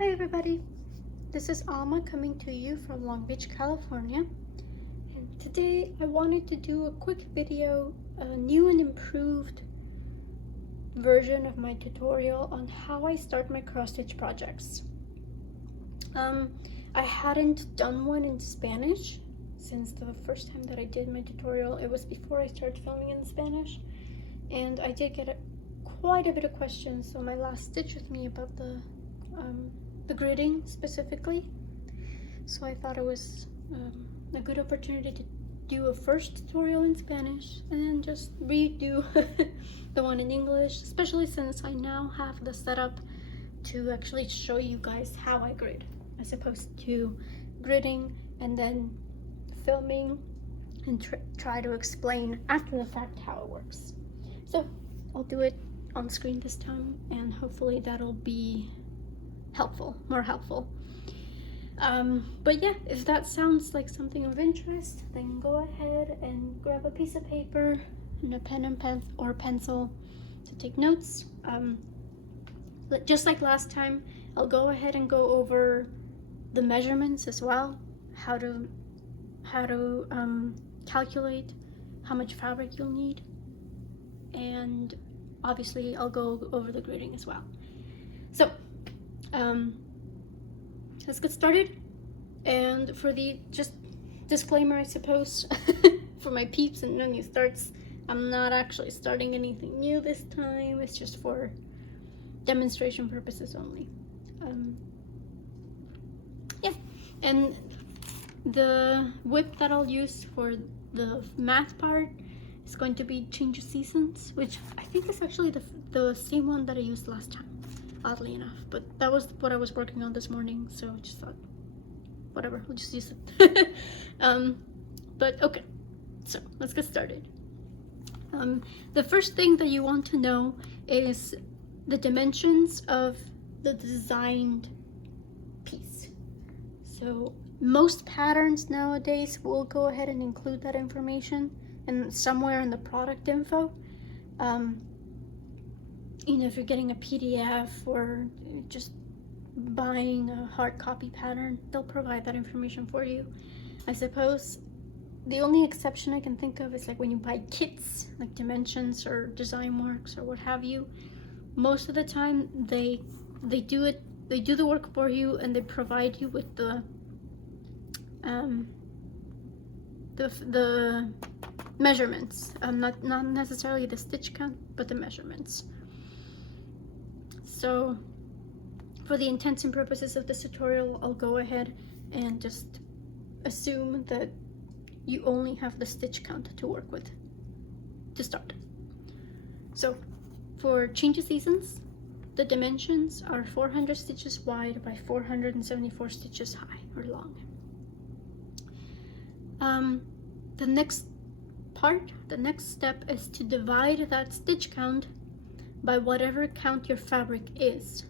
Hi everybody, this is Alma coming to you from Long Beach, California, and today I wanted to do a quick video, a new and improved version of my tutorial on how I start my cross-stitch projects. I hadn't done one in Spanish since the first time that I did my tutorial. It was before I started filming in Spanish, and I did get quite a bit of questions on my last stitch with me about the gridding specifically, so I thought it was a good opportunity to do a first tutorial in Spanish and then just redo the one in English, especially since I now have the setup to actually show you guys how I grid, as opposed to gridding and then filming and try to explain after the fact how it works. So I'll do it on screen this time, and hopefully that'll be more helpful. But yeah, if that sounds like something of interest, then go ahead and grab a piece of paper and a pen and or pencil to take notes. Just like last time, I'll go ahead and go over the measurements as well, how to calculate how much fabric you'll need, and obviously I'll go over the gridding as well. So let's get started. And for the just disclaimer, I suppose, for my peeps and no new starts, I'm not actually starting anything new this time. It's just for demonstration purposes only. Yeah, and the whip that I'll use for the math part is going to be Change of Seasons, which I think is actually the same one that I used last time, oddly enough, but that was what I was working on this morning, so I just thought, whatever, we'll just use it. But okay, so let's get started. The first thing that you want to know is the dimensions of the designed piece. So most patterns nowadays will go ahead and include that information and somewhere in the product info. You know, if you're getting a PDF or just buying a hard copy pattern, they'll provide that information for you. I suppose the only exception I can think of is like when you buy kits, like Dimensions or Design Works or what have you. Most of the time they do the work for you, and they provide you with the measurements, not necessarily the stitch count, but the measurements. So for the intents and purposes of this tutorial, I'll go ahead and just assume that you only have the stitch count to work with to start. So for Change of Seasons, the dimensions are 400 stitches wide by 474 stitches high or long. The next step is to divide that stitch count by whatever count your fabric is.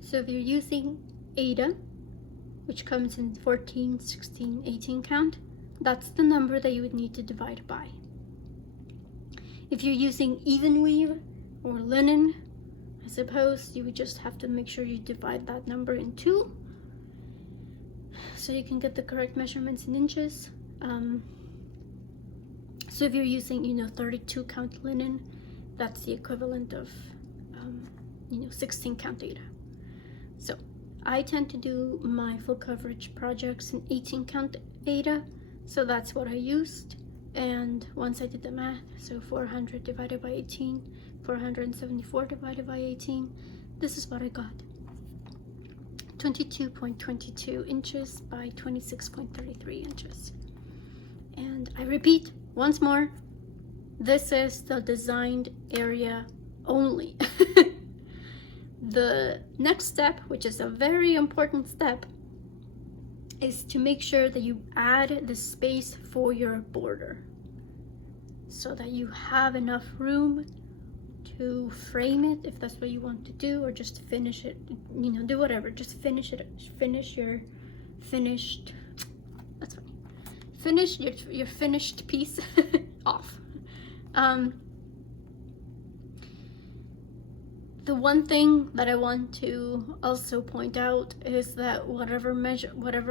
So if you're using Aida, which comes in 14, 16, 18 count, that's the number that you would need to divide by. If you're using even weave or linen, I suppose you would just have to make sure you divide that number in 2 so you can get the correct measurements in inches. So if you're using, 32 count linen, that's the equivalent of 16 count Aida. So I tend to do my full coverage projects in 18 count Aida, so that's what I used. And once I did the math, so 400 divided by 18, 474 divided by 18, this is what I got: 22.22 inches by 26.33 inches. And I repeat once more, this is the designed area only. The next step, which is a very important step, is to make sure that you add the space for your border so that you have enough room to frame it, if that's what you want to do, or just finish it, do whatever, just finish your finished piece off. The one thing that I want to also point out is that whatever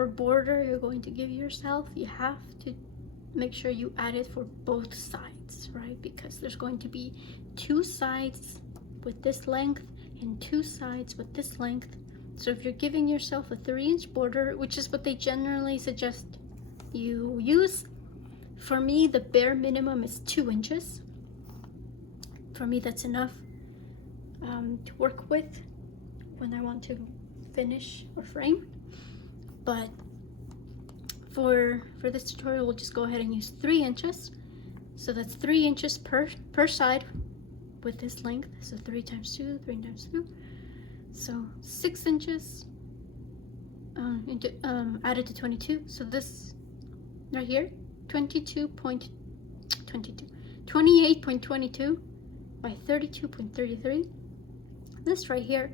border you're going to give yourself, you have to make sure you add it for both sides, right? Because there's going to be 2 sides with this length and 2 sides with this length. So if you're giving yourself a 3-inch border, which is what they generally suggest you use, for me the bare minimum is 2 inches. For me that's enough to work with when I want to finish or frame. But for this tutorial, we'll just go ahead and use 3 inches. So that's 3 inches per side with this length. So 3 times 2, 3 times 2. So 6 inches added to 22. So this right here, 28.22 by 32.33. This right here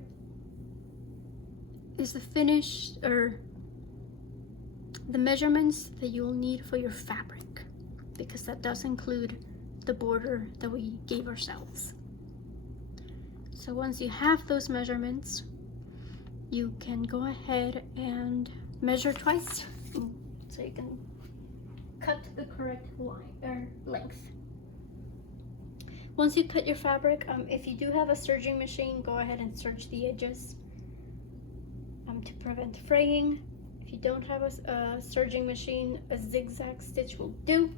is the finish, or the measurements that you will need for your fabric, because that does include the border that we gave ourselves. So once you have those measurements, you can go ahead and measure twice, so you can cut the correct line or length. Once you cut your fabric, if you do have a serging machine, go ahead and serge the edges to prevent fraying. If you don't have a serging machine, a zigzag stitch will do.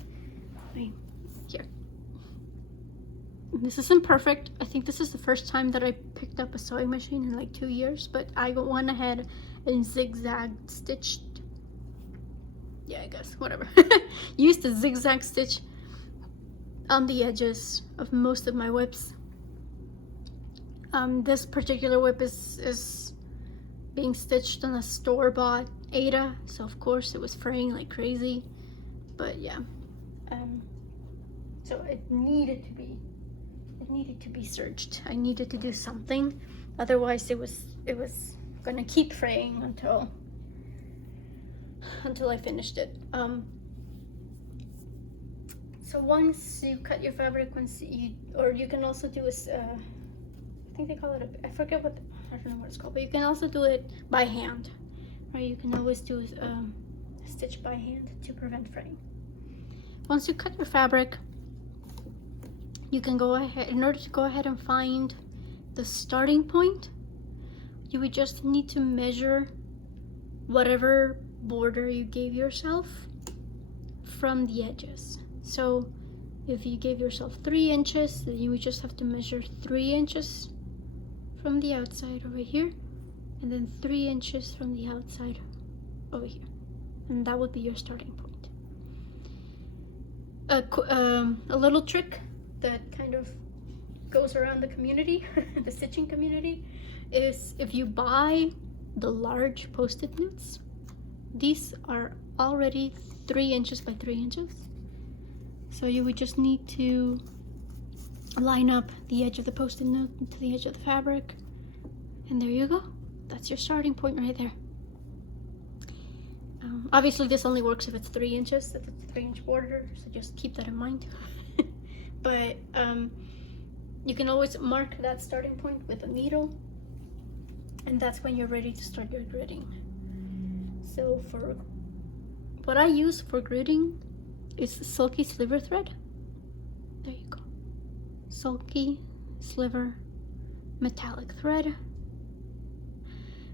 Here. This isn't perfect. I think this is the first time that I picked up a sewing machine in like 2 years, but I went ahead and zigzag stitched. Yeah, I guess, whatever. Used a zigzag stitch on the edges of most of my whips. This particular whip is being stitched on a store-bought Ada, so of course it was fraying like crazy. But yeah, so it needed to be serged. I needed to do something, otherwise it was gonna keep fraying until I finished it. So once you cut your fabric, you can also do I think they call it I don't know what it's called, but you can also do it by hand, right? You can always do a stitch by hand to prevent fraying. Once you cut your fabric, you can go ahead, in order to go ahead and find the starting point, you would just need to measure whatever border you gave yourself from the edges. So if you gave yourself 3 inches, then you would just have to measure 3 inches from the outside over here, and then 3 inches from the outside over here, and that would be your starting point. A little trick that kind of goes around the community, the stitching community, is if you buy the large post-it notes, these are already 3 inches by 3 inches. So you would just need to line up the edge of the post-it note to the edge of the fabric, and there you go. That's your starting point right there. Obviously this only works if it's 3 inches, if it's a 3-inch border, so just keep that in mind. But you can always mark that starting point with a needle, and that's when you're ready to start your gridding. So for what I use for gridding is silky sliver thread. There you go. Silky sliver metallic thread.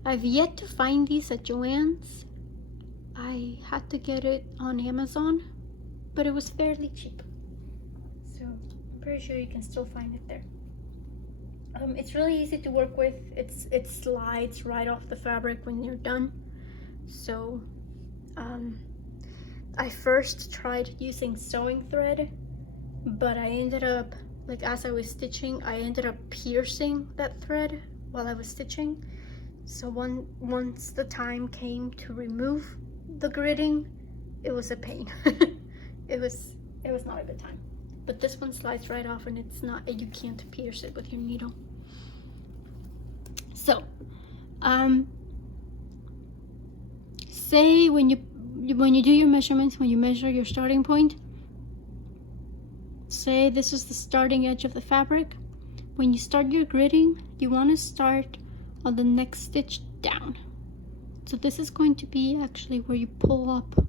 I've yet to find these at Joann's. I had to get it on Amazon, but it was fairly cheap. So I'm pretty sure you can still find it there. It's really easy to work with. It slides right off the fabric when you're done. So I first tried using sewing thread, but I ended up, like as I was stitching, I ended up piercing that thread while I was stitching. So once the time came to remove the gridding, it was a pain. it was not a good time. But this one slides right off, and you can't pierce it with your needle. So say when you do your measurements, when you measure your starting point, say this is the starting edge of the fabric, when you start your gridding, you want to start on the next stitch down. So this is going to be actually where you pull up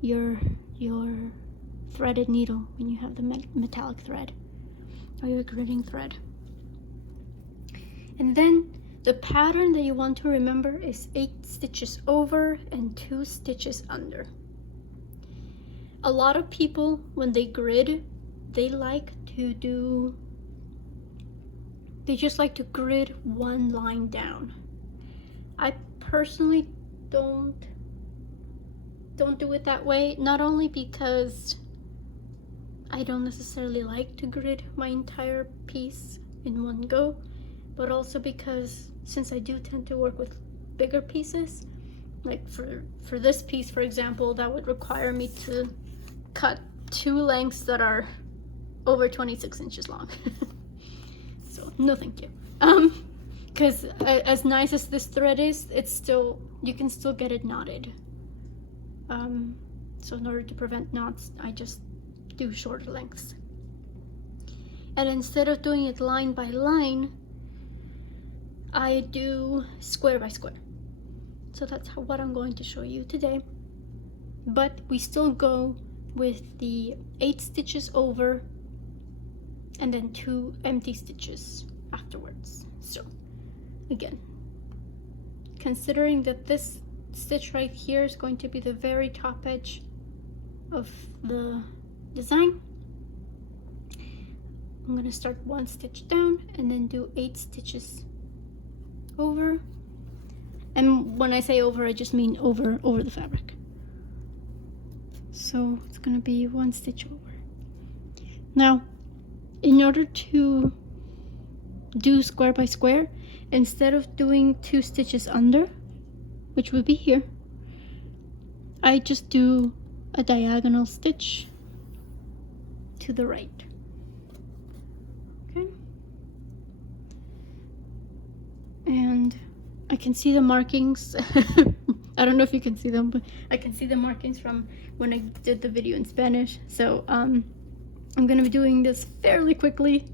your threaded needle when you have the metallic thread or your gridding thread. And then the pattern that you want to remember is 8 stitches over and 2 stitches under. A lot of people, when they grid, they just like to grid one line down. I personally don't do it that way, not only because I don't necessarily like to grid my entire piece in one go, but also because since I do tend to work with bigger pieces, like for this piece, for example, that would require me to cut 2 lengths that are over 26 inches long. So no thank you. Because as nice as this thread is, you can still get it knotted. So in order to prevent knots, I just do shorter lengths. And instead of doing it line by line, I do square by square. So that's what I'm going to show you today. But we still go with the 8 stitches over and then 2 empty stitches afterwards. So again, considering that this stitch right here is going to be the very top edge of the design, I'm going to start 1 stitch down and then do 8 stitches over. And when I say over, I just mean over the fabric. So it's going to be 1 stitch over. Now, in order to do square by square, instead of doing 2 stitches under, which would be here, I just do a diagonal stitch to the right. Okay. And I can see the markings. I don't know if you can see them, but I can see the markings from when I did the video in Spanish. So I'm gonna be doing this fairly quickly,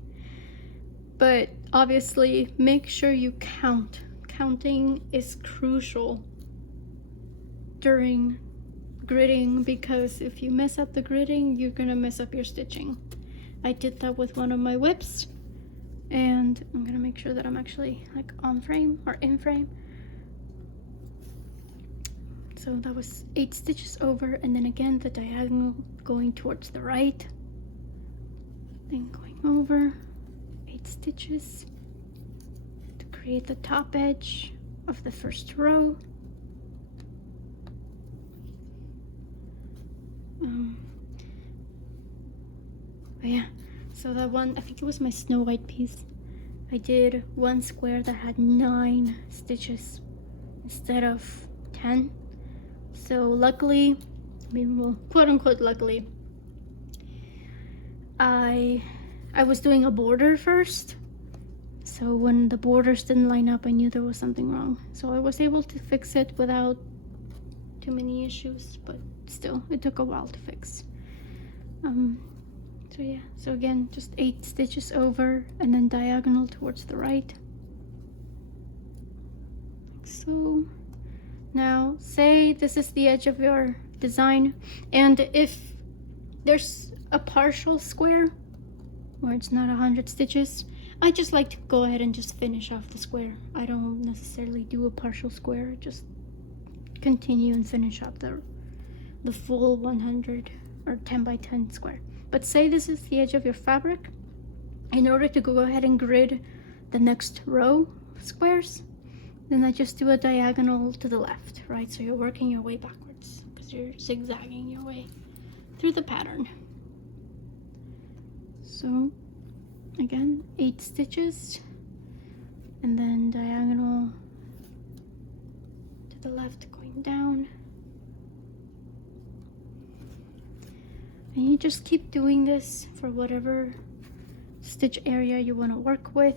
but obviously make sure you count. Counting is crucial during gridding, because if you mess up the gridding, you're gonna mess up your stitching. I did that with one of my whips, and I'm gonna make sure that I'm actually like on frame or in frame. So that was 8 stitches over, and then again the diagonal going towards the right, then going over 8 stitches to create the top edge of the first row. But yeah, so that one, I think it was my Snow White piece, I did 1 square that had 9 stitches instead of 10. So luckily, I mean, well, quote unquote luckily, I was doing a border first. So when the borders didn't line up, I knew there was something wrong. So I was able to fix it without too many issues, but still, it took a while to fix. So yeah, so again, just 8 stitches over and then diagonal towards the right. Like so. Now, say this is the edge of your design, and if there's a partial square where it's not 100 stitches, I just like to go ahead and just finish off the square. I don't necessarily do a partial square, just continue and finish up the full 100 or 10 by 10 square. But say this is the edge of your fabric, in order to go ahead and grid the next row of squares, then I just do a diagonal to the left, right? So you're working your way backwards because you're zigzagging your way through the pattern. So again, 8 stitches and then diagonal to the left going down. And you just keep doing this for whatever stitch area you want to work with.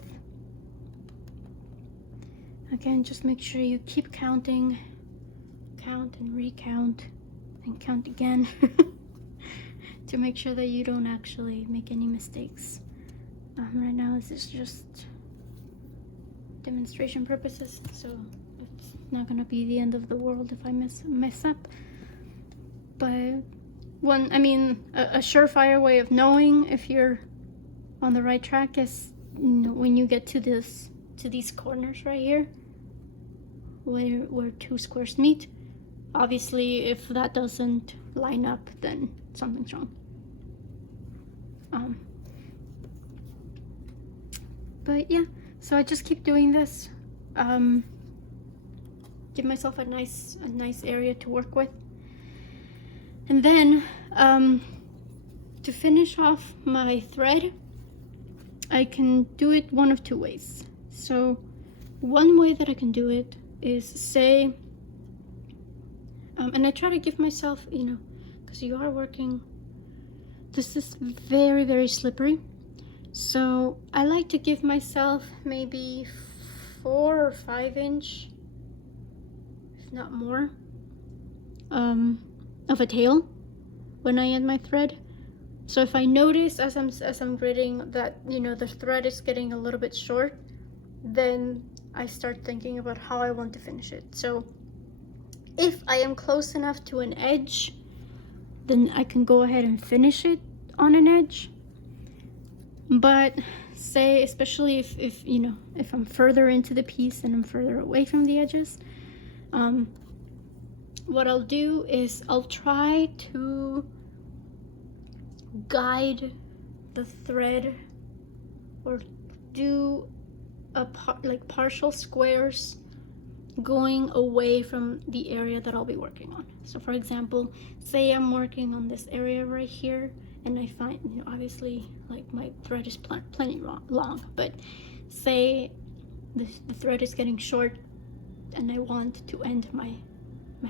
Again, just make sure you keep counting, count and recount, and count again to make sure that you don't actually make any mistakes. Right now this is just demonstration purposes, so it's not gonna be the end of the world if I mess up. But a surefire way of knowing if you're on the right track is, you know, when you get to these corners right here, where two squares meet. Obviously, if that doesn't line up, then something's wrong. But yeah, so I just keep doing this. Give myself a nice area to work with. And then to finish off my thread, I can do it one of two ways. So one way that I can do it is, say, and I try to give myself, you know, because you are working, this is very, very slippery. So I like to give myself maybe 4 or 5 inch, if not more, of a tail when I end my thread. So if I notice as I'm gridding that, you know, the thread is getting a little bit short, then I start thinking about how I want to finish it. So if I am close enough to an edge, then I can go ahead and finish it on an edge. But say, especially if you know, if I'm further into the piece and I'm further away from the edges, what I'll do is I'll try to guide the thread or do like partial squares going away from the area that I'll be working on. So for example, say I'm working on this area right here, and I find, you know, obviously, like, my thread is plenty long, but say the thread is getting short and I want to end my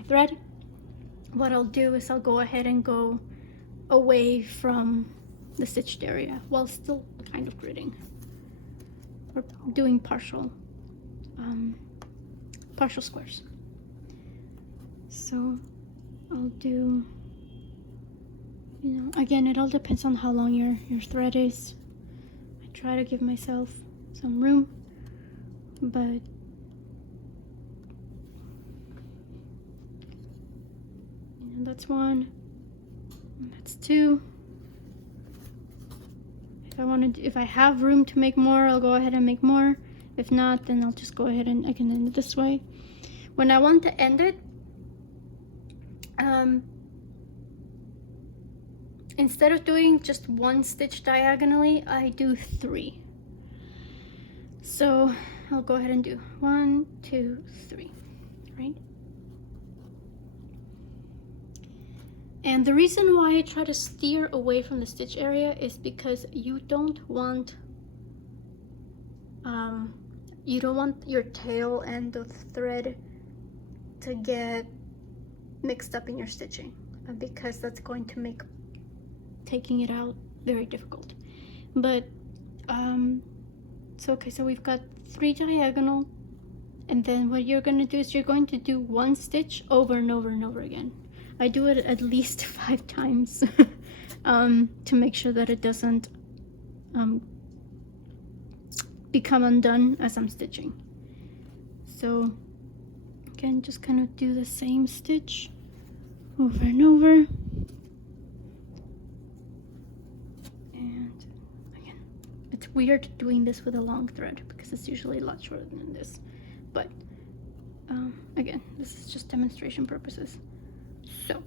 thread, what I'll do is I'll go ahead and go away from the stitched area while still kind of gridding or doing partial squares. So I'll do, you know, again, it all depends on how long your thread is. I try to give myself some room, but that's 1, that's 2. If I have room to make more, I'll go ahead and make more. If not, then I'll just go ahead and I can end it this way. When I want to end it, instead of doing just 1 stitch diagonally, I do 3. So I'll go ahead and do 1, 2, 3, right? And the reason why I try to steer away from the stitch area is because you don't want your tail and the thread to get mixed up in your stitching, because that's going to make taking it out very difficult. But so we've got 3 diagonal, and then what you're going to do is you're going to do 1 stitch over and over and over again. I do it at least 5 times to make sure that it doesn't become undone as I'm stitching. So again, just kind of do the same stitch over and over. And again, it's weird doing this with a long thread because it's usually a lot shorter than this. But again, this is just demonstration purposes. So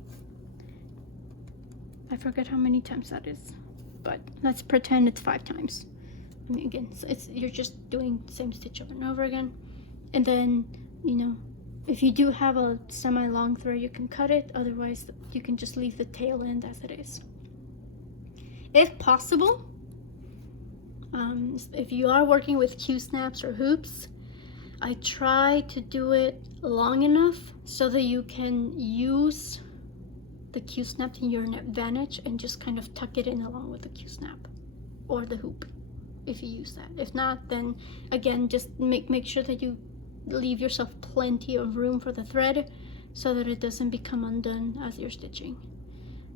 I forget how many times that is, but let's pretend it's 5 times. I mean, again, so you're just doing the same stitch over and over again. And then, you know, if you do have a semi-long thread, you can cut it. Otherwise, you can just leave the tail end as it is. If possible, if you are working with Q-snaps or hoops, I try to do it long enough so that you can use the Q-snap to your advantage and just kind of tuck it in along with the Q-snap or the hoop if you use that. If not, then again, just make sure that you leave yourself plenty of room for the thread so that it doesn't become undone as you're stitching.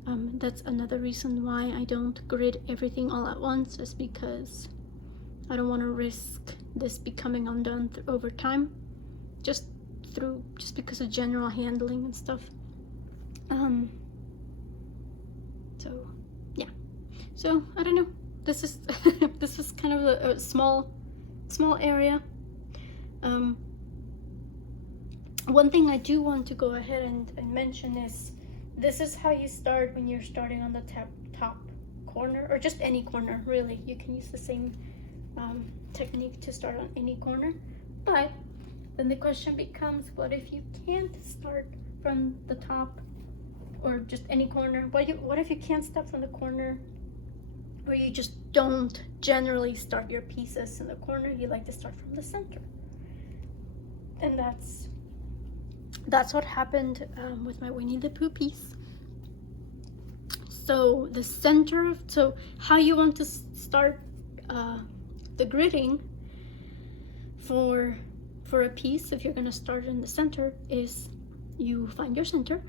That's another reason why I don't grid everything all at once, is because I don't want to risk this becoming undone over time, just because of general handling and stuff. So yeah, so I don't know, this is this was kind of a small area. One thing I do want to go ahead and mention is, this is how you start when you're starting on the top corner, or just any corner really. You can use the same technique to start on any corner, but then the question becomes, what if you can't start from the top or just any corner? What if you can't start from the corner, or you just don't generally start your pieces in the corner, you like to start from the center? And that's what happened with my Winnie the Pooh piece. So the center, so how you want to start the gridding for a piece, if you're going to start in the center, is you find your center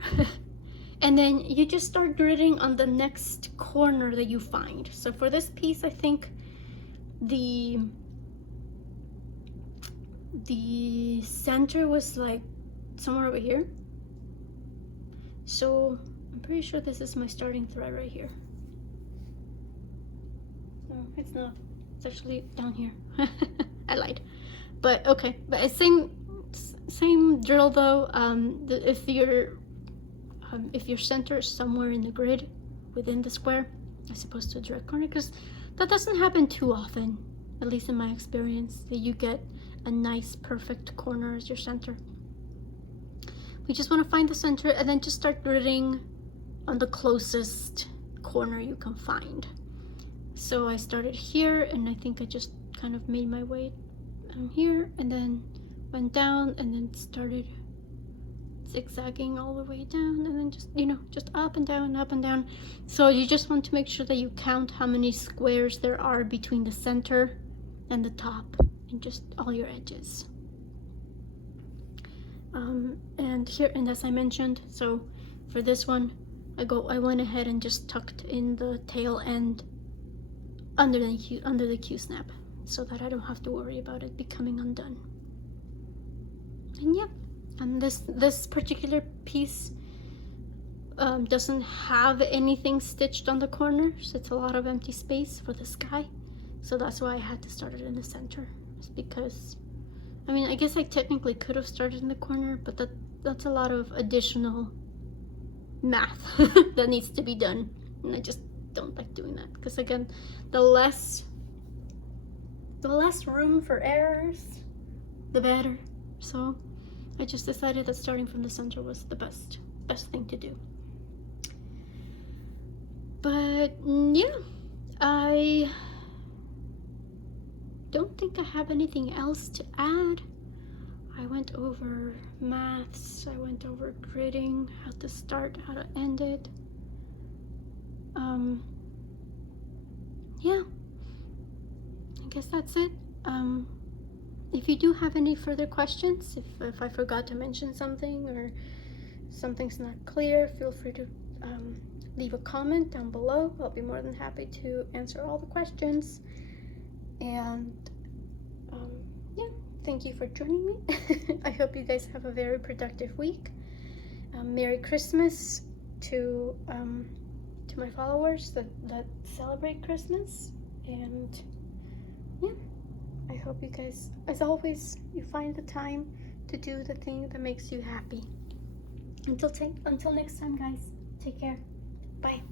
and then you just start gridding on the next corner that you find. So for this piece, I think the center was like somewhere over here, so I'm pretty sure this is my starting thread right here. No, it's not, it's actually down here. I lied, but okay. But same drill though. If your center is somewhere in the grid within the square as opposed to a direct corner, because that doesn't happen too often, at least in my experience, that you get a nice perfect corner as your center. We just want to find the center and then just start gridding on the closest corner you can find. So I started here, and I think I just kind of made my way here, and then went down, and then started zigzagging all the way down, and then just, you know, just up and down, up and down. So you just want to make sure that you count how many squares there are between the center and the top, and just all your edges. And here, and as I mentioned, so for this one, I went ahead and just tucked in the tail end under the Q-snap, so that I don't have to worry about it becoming undone. And yeah, and this particular piece doesn't have anything stitched on the corners. It's a lot of empty space for the sky, so that's why I had to start it in the center. It's because, I mean, I guess I technically could have started in the corner, but that's a lot of additional math that needs to be done, and I just don't like doing that, because again, the less room for errors, the better. So I just decided that starting from the center was the best thing to do. But yeah, I don't think I have anything else to add. I went over maths, I went over gridding, how to start, how to end it. Yeah, I guess that's it. If you do have any further questions, if I forgot to mention something or something's not clear, feel free to leave a comment down below. I'll be more than happy to answer all the questions. And yeah, thank you for joining me. I hope you guys have a very productive week. Merry Christmas to my followers that celebrate Christmas. And yeah, I hope you guys, as always, you find the time to do the thing that makes you happy. Until next time, guys, take care. Bye.